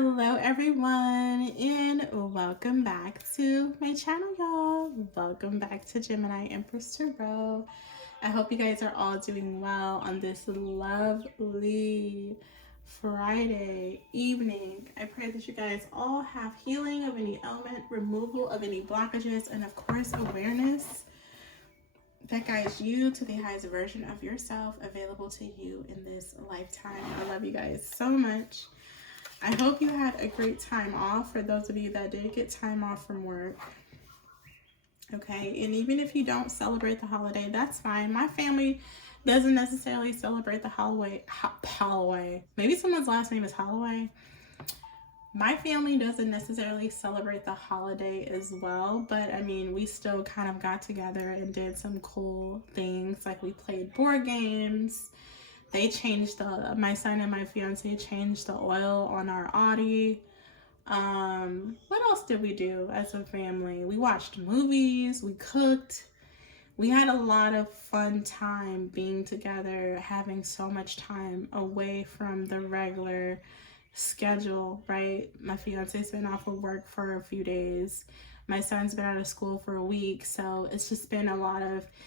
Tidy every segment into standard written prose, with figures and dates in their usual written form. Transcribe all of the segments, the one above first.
Hello everyone, and welcome back to my channel, y'all. Welcome back to Gemini Empress Tarot. I hope you guys are all doing well on this lovely Friday evening. I pray that you guys all have healing of any ailment, removal of any blockages, and of course awareness that guides you to the highest version of yourself available to you in this lifetime. I love you guys so much. I hope you had a great time off for those of you that did get time off from work. Okay, and even if you don't celebrate the holiday, that's fine. My family doesn't necessarily celebrate the Holloway. Maybe someone's last name is Holloway. My family doesn't necessarily celebrate the holiday as well, but I mean, we still kind of got together and did some cool things. Like we played board games. They changed my son and my fiance changed the oil on our Audi. What else did we do as a family? We watched movies, we cooked. We had a lot of fun time being together, having so much time away from the regular schedule, right? My fiance's been off of work for a few days. My son's been out of school for a week. So it's just been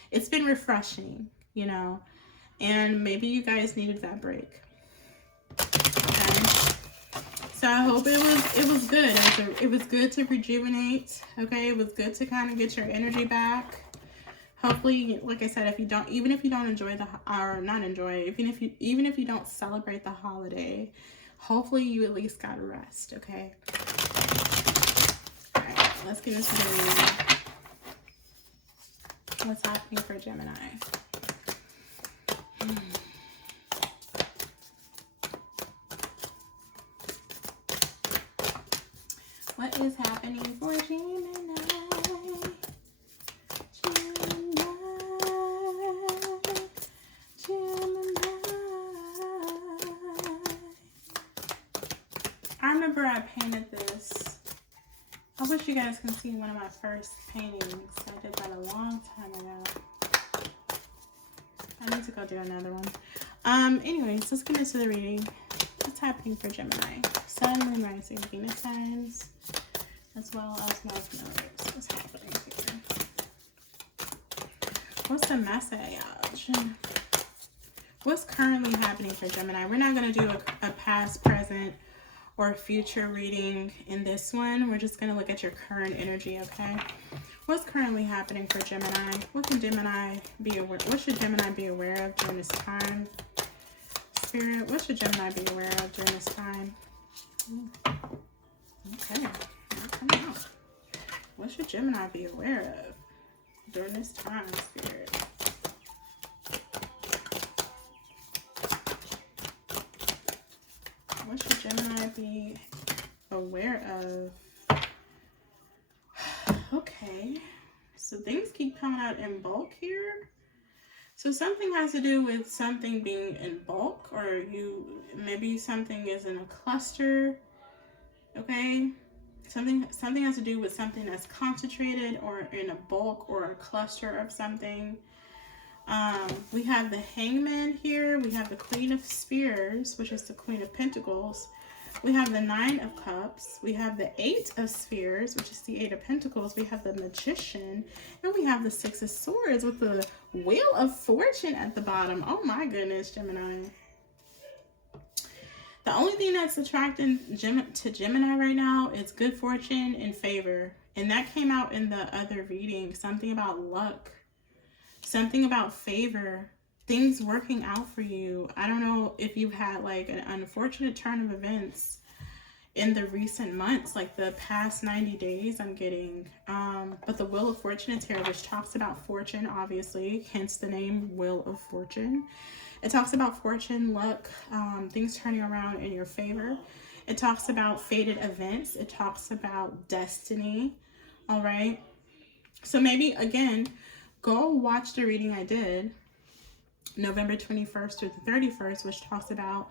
it's been refreshing, you know? And maybe you guys needed that break. Okay. So I hope it was good. It was good to rejuvenate. Okay, it was good to kind of get your energy back. Hopefully, like I said, even if you don't enjoy even if you don't celebrate the holiday, hopefully you at least got a rest. Okay. All right, let's get into the reading. What's happening for Gemini? What is happening for Gemini? Gemini. I remember I painted this. I wish you guys can see one of my first paintings. I did that a long time ago. I need to go do another one. Anyways, let's get into the reading. What's happening for Gemini? Sun, Moon, Rising, Venus signs, as well as North Nodes. What's happening here? What's the message? What's currently happening for Gemini? We're not going to do a past, present, or future reading in this one. We're just going to look at your current energy, okay? What's currently happening for Gemini? What can Gemini be aware? What should Gemini be aware of during this time? Spirit, what should Gemini be aware of during this time? Okay, coming out. What should Gemini be aware of during this time, Spirit? What should Gemini be aware of? Okay, so things keep coming out in bulk here. So something has to do with something being in bulk, or maybe something is in a cluster. Okay, something has to do with something that's concentrated or in a bulk or a cluster of something. We have the Hangman here. We have the Queen of Spears, which is the Queen of Pentacles. We have the Nine of Cups. We have the Eight of Spheres, which is the Eight of Pentacles. We have the Magician. And we have the Six of Swords with the Wheel of Fortune at the bottom. Oh my goodness, Gemini. The only thing that's attracting to Gemini right now is good fortune and favor. And that came out in the other reading. Something about luck. Something about favor. Things working out for you. I don't know if you've had like an unfortunate turn of events in the recent months, like the past 90 days I'm getting. But the Wheel of Fortune is here, which talks about fortune, obviously, hence the name Wheel of Fortune. It talks about fortune, luck, things turning around in your favor. It talks about fated events. It talks about destiny. All right. So maybe, again, go watch the reading I did November 21st through the 31st, which talks about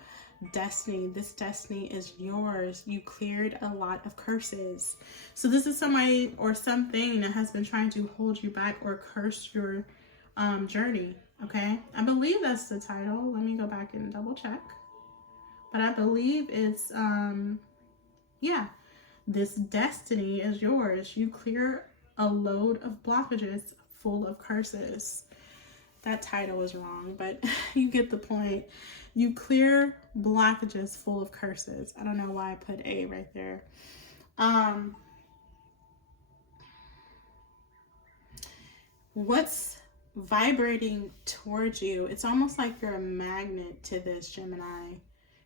destiny. This destiny is yours. You cleared a lot of curses. So this is somebody or something that has been trying to hold you back or curse your journey. Okay, I believe that's the title. Let me go back and double check. But I believe it's Yeah, this destiny is yours. You clear a load of blockages full of curses. That title is wrong, but you get the point. You clear blockages full of curses. I don't know why I put A right there. What's vibrating towards you? It's almost like you're a magnet to this, Gemini.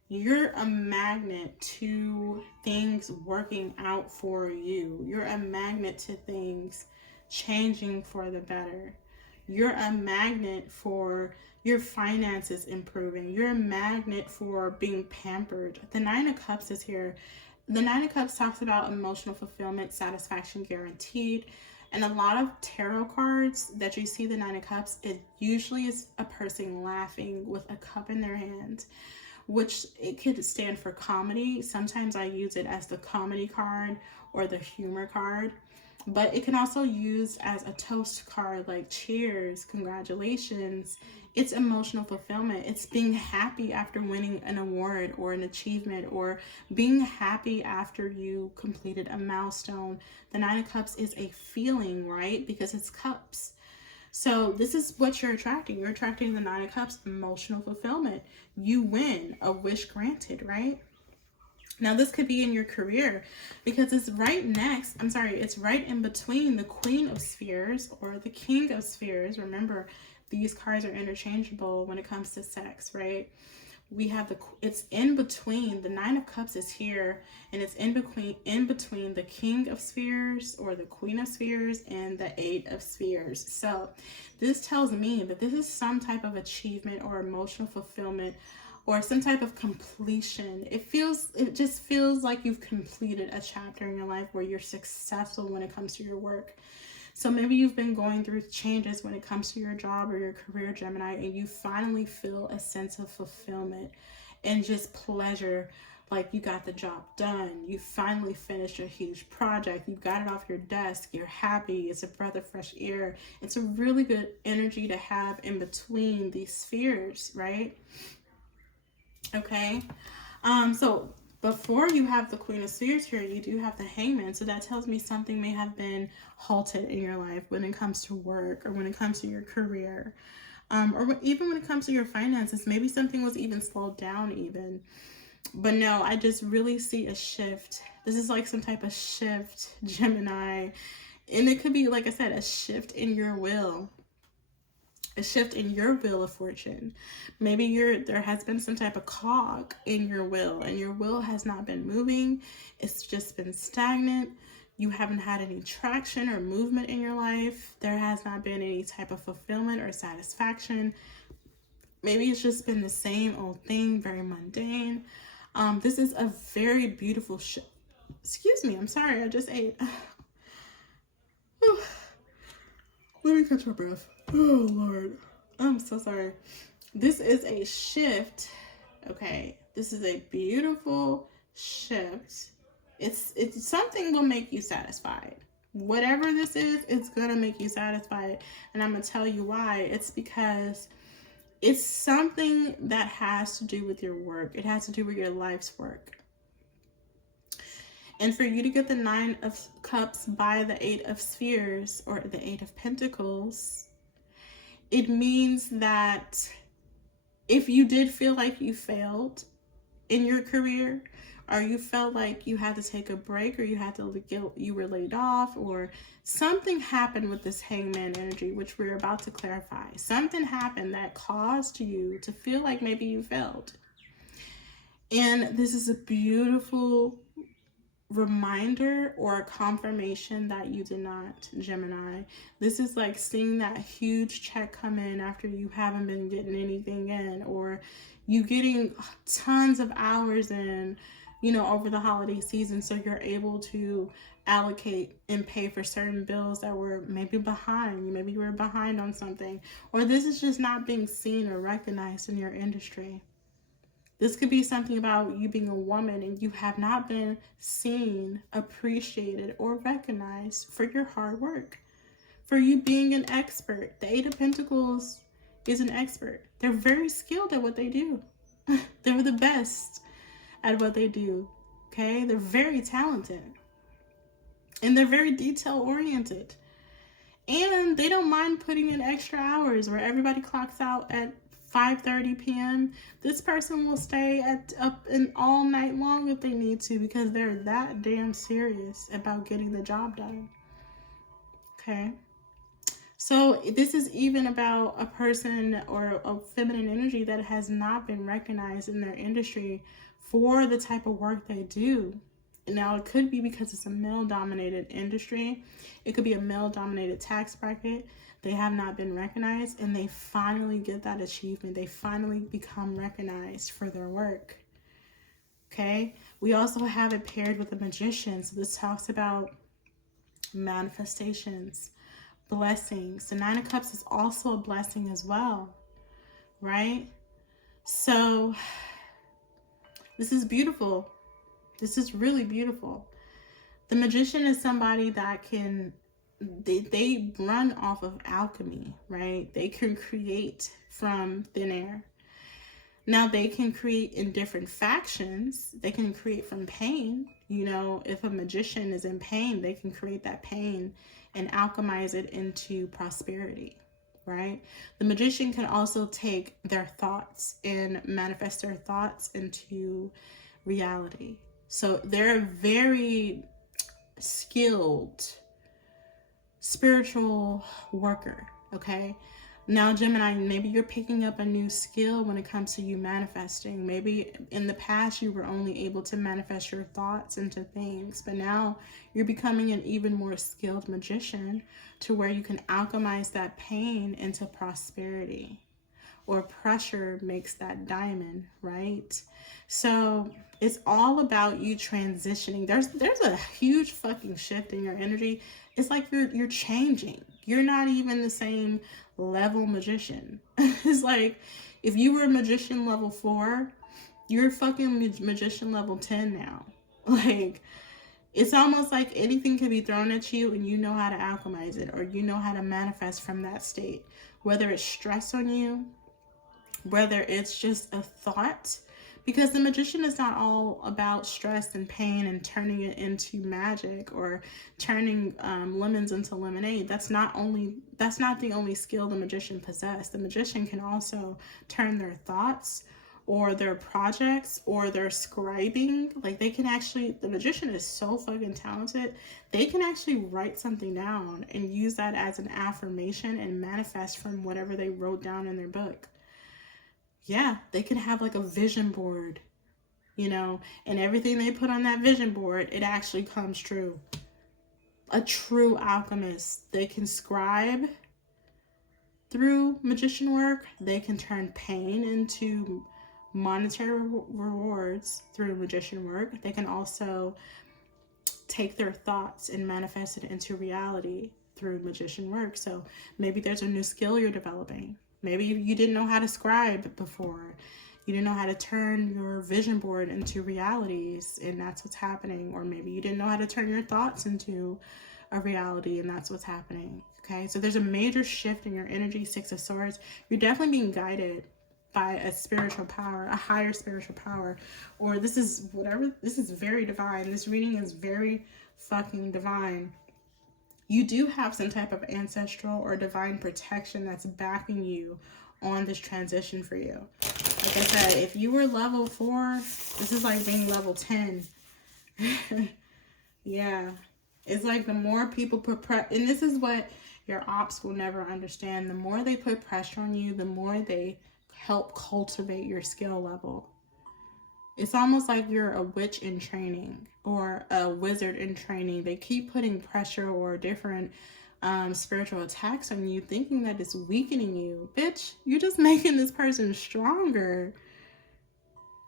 You're a magnet to things working out for you. You're a magnet to things changing for the better. You're a magnet for your finances improving. You're a magnet for being pampered. The Nine of Cups is here. The Nine of Cups talks about emotional fulfillment, satisfaction guaranteed. And a lot of tarot cards that you see the Nine of Cups, it usually is a person laughing with a cup in their hand, which it could stand for comedy. Sometimes I use it as the comedy card or the humor card, but it can also use as a toast card, like cheers, congratulations. It's emotional fulfillment. It's being happy after winning an award or an achievement, or being happy after you completed a milestone. The Nine of Cups is a feeling, right? Because it's cups. So this is what you're attracting. You're attracting the Nine of Cups, emotional fulfillment. You win, a wish granted, right? Now this could be in your career, because it's right next, it's right in between the Queen of Spheres or the King of Spheres. Remember, these cards are interchangeable when it comes to sex, right? We have it's in between. The Nine of Cups is here, and it's in between the King of Spheres or the Queen of Spheres and the Eight of Spheres. So this tells me that this is some type of achievement or emotional fulfillment or some type of completion. It just feels like you've completed a chapter in your life where you're successful when it comes to your work. So maybe you've been going through changes when it comes to your job or your career, Gemini, and you finally feel a sense of fulfillment and just pleasure, like you got the job done. You finally finished a huge project. You got it off your desk. You're happy. It's a breath of fresh air. It's a really good energy to have in between these spheres, right? Okay. So before you have the Queen of Spheres here, you do have the Hangman. So that tells me something may have been halted in your life when it comes to work or when it comes to your career, or even when it comes to your finances. Maybe something was even slowed down even. But no, I just really see a shift. This is like some type of shift, Gemini. And it could be, like I said, a shift in your will. A shift in your wheel of fortune. Maybe there has been some type of cog in your will, and your will has not been moving. It's just been stagnant. You haven't had any traction or movement in your life. There has not been any type of fulfillment or satisfaction. Maybe it's just been the same old thing, very mundane. This is a very beautiful shift. Excuse me, I'm sorry, I just ate. Let me catch my breath. Oh, Lord. I'm so sorry. This is a shift. Okay. This is a beautiful shift. It's something will make you satisfied. Whatever this is, it's going to make you satisfied. And I'm going to tell you why. It's because it's something that has to do with your work. It has to do with your life's work. And for you to get the Nine of Cups by the Eight of Spheres or the Eight of Pentacles, it means that if you did feel like you failed in your career, or you felt like you had to take a break, or you were laid off, or something happened with this Hangman energy, which we're about to clarify. Something happened that caused you to feel like maybe you failed. And this is a beautiful reminder or a confirmation that you did not, Gemini. This is like seeing that huge check come in after you haven't been getting anything in, or you getting tons of hours in, over the holiday season, so you're able to allocate and pay for certain bills that were maybe behind. Maybe you were behind on something, or this is just not being seen or recognized in your industry. This could be something about you being a woman and you have not been seen, appreciated, or recognized for your hard work, for you being an expert. The Eight of Pentacles is an expert. They're very skilled at what they do. They're the best at what they do. Okay, they're very talented. And they're very detail oriented. And they don't mind putting in extra hours where everybody clocks out at 5:30 p.m. This person will stay up and all night long if they need to, because they're that damn serious about getting the job done. Okay. So this is even about a person or a feminine energy that has not been recognized in their industry for the type of work they do. Now, it could be because it's a male-dominated industry. It could be a male-dominated tax bracket. They have not been recognized, and they finally get that achievement. They finally become recognized for their work. Okay? We also have it paired with a magician. So this talks about manifestations, blessings. The Nine of Cups is also a blessing as well, right? So this is beautiful. This is really beautiful. The magician is somebody that can, they run off of alchemy, right? They can create from thin air. Now, they can create in different factions. They can create from pain. You know, if a magician is in pain, they can create that pain and alchemize it into prosperity, right? The magician can also take their thoughts and manifest their thoughts into reality. So they're a very skilled spiritual worker, okay? Now, Gemini, maybe you're picking up a new skill when it comes to you manifesting. Maybe in the past you were only able to manifest your thoughts into things, but now you're becoming an even more skilled magician to where you can alchemize that pain into prosperity. Or pressure makes that diamond, right? So it's all about you transitioning. There's a huge fucking shift in your energy. It's like you're changing. You're not even the same level magician. It's like if you were magician level 4, you're fucking magician level 10 now. Like, it's almost like anything can be thrown at you and you know how to alchemize it, or you know how to manifest from that state. Whether it's stress on you, whether it's just a thought, because the magician is not all about stress and pain and turning it into magic or turning lemons into lemonade. That's not the only skill the magician possesses. The magician can also turn their thoughts or their projects or their scribing. Like, they can actually, the magician is so fucking talented, they can actually write something down and use that as an affirmation and manifest from whatever they wrote down in their book. Yeah, they could have like a vision board, you know, and everything they put on that vision board, it actually comes true. A true alchemist. They can scribe through magician work. They can turn pain into monetary rewards through magician work. They can also take their thoughts and manifest it into reality through magician work. So maybe there's a new skill you're developing. Maybe you didn't know how to scribe before. You didn't know how to turn your vision board into realities, and that's what's happening. Or maybe you didn't know how to turn your thoughts into a reality, and that's what's happening. Okay, so there's a major shift in your energy. 6 of Swords. You're definitely being guided by a spiritual power, a higher spiritual power. Or this is whatever. This is very divine. This reading is very fucking divine. You do have some type of ancestral or divine protection that's backing you on this transition for you. Like I said, if you were level 4, this is like being level 10. Yeah. It's like the more people put pressure, and this is what your ops will never understand. The more they put pressure on you, the more they help cultivate your skill level. It's almost like you're a witch in training or a wizard in training. They keep putting pressure or different spiritual attacks on you, thinking that it's weakening you. Bitch, you're just making this person stronger.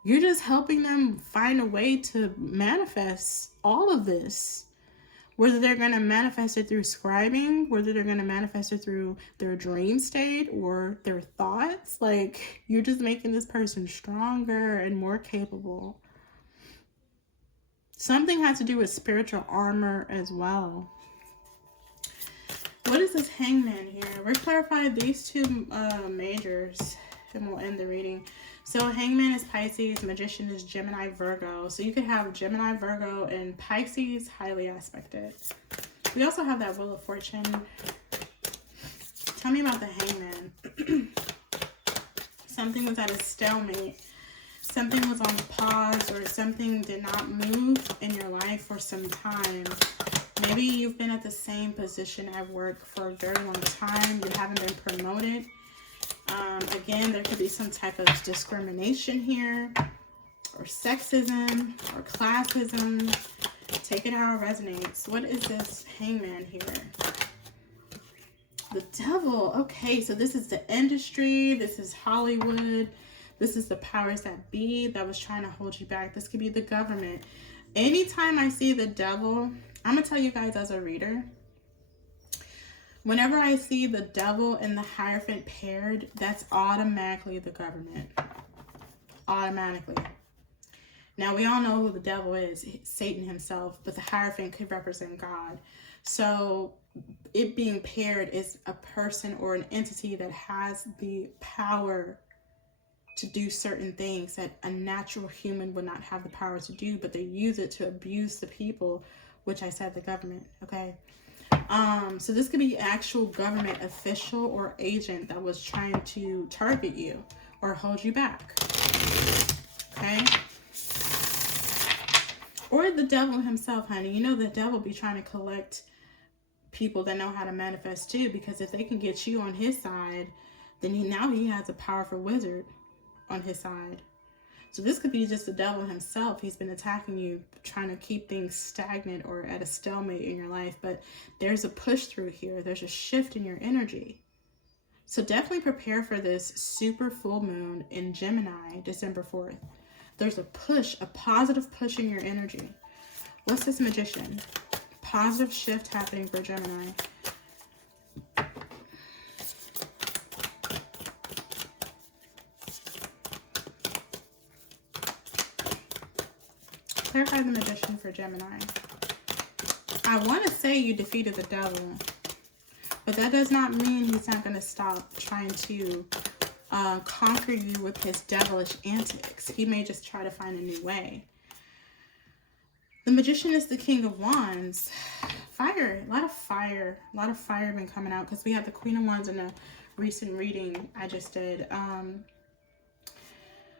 You're just helping them find a way to manifest all of this. Whether they're going to manifest it through scribing, whether they're going to manifest it through their dream state or their thoughts. Like, you're just making this person stronger and more capable. Something has to do with spiritual armor as well. What is this Hangman here? We'll clarify these two majors and we'll end the reading. So Hangman is Pisces, Magician is Gemini, Virgo. So you could have Gemini, Virgo, and Pisces highly aspected. We also have that Wheel of Fortune. Tell me about the Hangman. Something was at a stalemate. Something was on pause, or something did not move in your life for some time. Maybe you've been at the same position at work for a very long time. You haven't been promoted. Again, there could be some type of discrimination here, or sexism, or classism. Take it how it resonates. What is this Hangman here? The Devil. Okay, so this is the industry. This is Hollywood. This is the powers that be that was trying to hold you back. This could be the government. Anytime I see the Devil, I'm going to tell you guys as a reader, whenever I see the Devil and the Hierophant paired, that's automatically the government. Automatically. Now, we all know who the Devil is, Satan himself, but the Hierophant could represent God. So it being paired is a person or an entity that has the power to do certain things that a natural human would not have the power to do, but they use it to abuse the people, which I said the government, okay? So this could be actual government official or agent that was trying to target you or hold you back, okay? Or the Devil himself, honey. You know the Devil be trying to collect people that know how to manifest too, because if they can get you on his side, then now he has a powerful wizard on his side. So this could be just the Devil himself. He's been attacking you, trying to keep things stagnant or at a stalemate in your life. But there's a push through here. There's a shift in your energy. So definitely prepare for this super full moon in Gemini, December 4th. There's a push, a positive push in your energy. What's this Magician? Positive shift happening for Gemini. Clarify the Magician for Gemini. I want to say you defeated the Devil, but that does not mean he's not going to stop trying to conquer you with his devilish antics. He may just try to find a new way. The Magician is the King of Wands. Fire, a lot of fire been coming out, because we had the Queen of Wands in a recent reading I just did.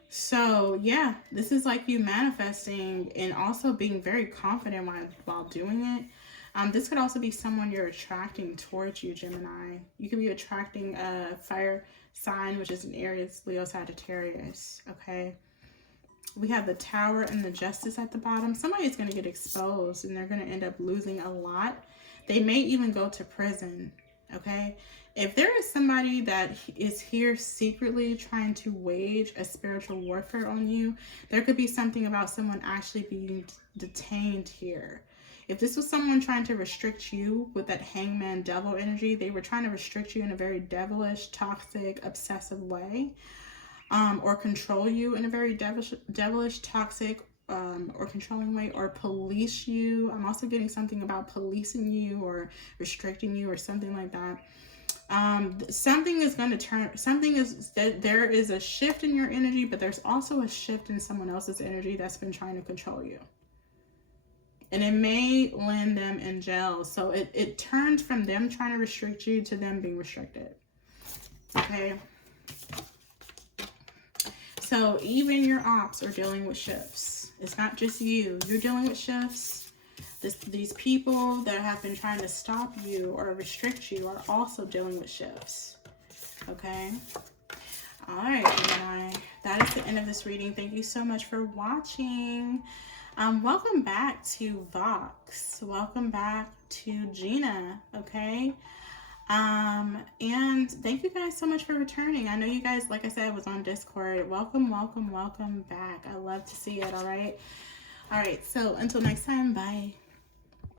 So yeah, this is like you manifesting and also being very confident while doing it. This could also be someone you're attracting towards you, Gemini. You could be attracting a fire sign, which is an Aries, Leo, Sagittarius, okay? We have the Tower and the Justice at the bottom. Somebody's going to get exposed and they're going to end up losing a lot. They may even go to prison, okay? If there is somebody that is here secretly trying to wage a spiritual warfare on you, there could be something about someone actually being detained here. If this was someone trying to restrict you with that Hangman Devil energy, they were trying to restrict you in a very devilish, toxic, obsessive way, or control you in a very devilish, toxic, or controlling way, or police you. I'm also getting something about policing you or restricting you or something like that. Something is going to turn, there is a shift in your energy, but there's also a shift in someone else's energy that's been trying to control you. And it may land them in jail. So it turns from them trying to restrict you to them being restricted. Okay. So even your ops are dealing with shifts. It's not just you. You're dealing with shifts. These people that have been trying to stop you or restrict you are also dealing with shifts. Okay. All right, Gemini. That is the end of this reading. Thank you so much for watching. Welcome back to Vox. Welcome back to Gina. Okay. And thank you guys so much for returning. I know you guys, like I said, was on Discord. Welcome back. I love to see it. All right. So until next time, bye.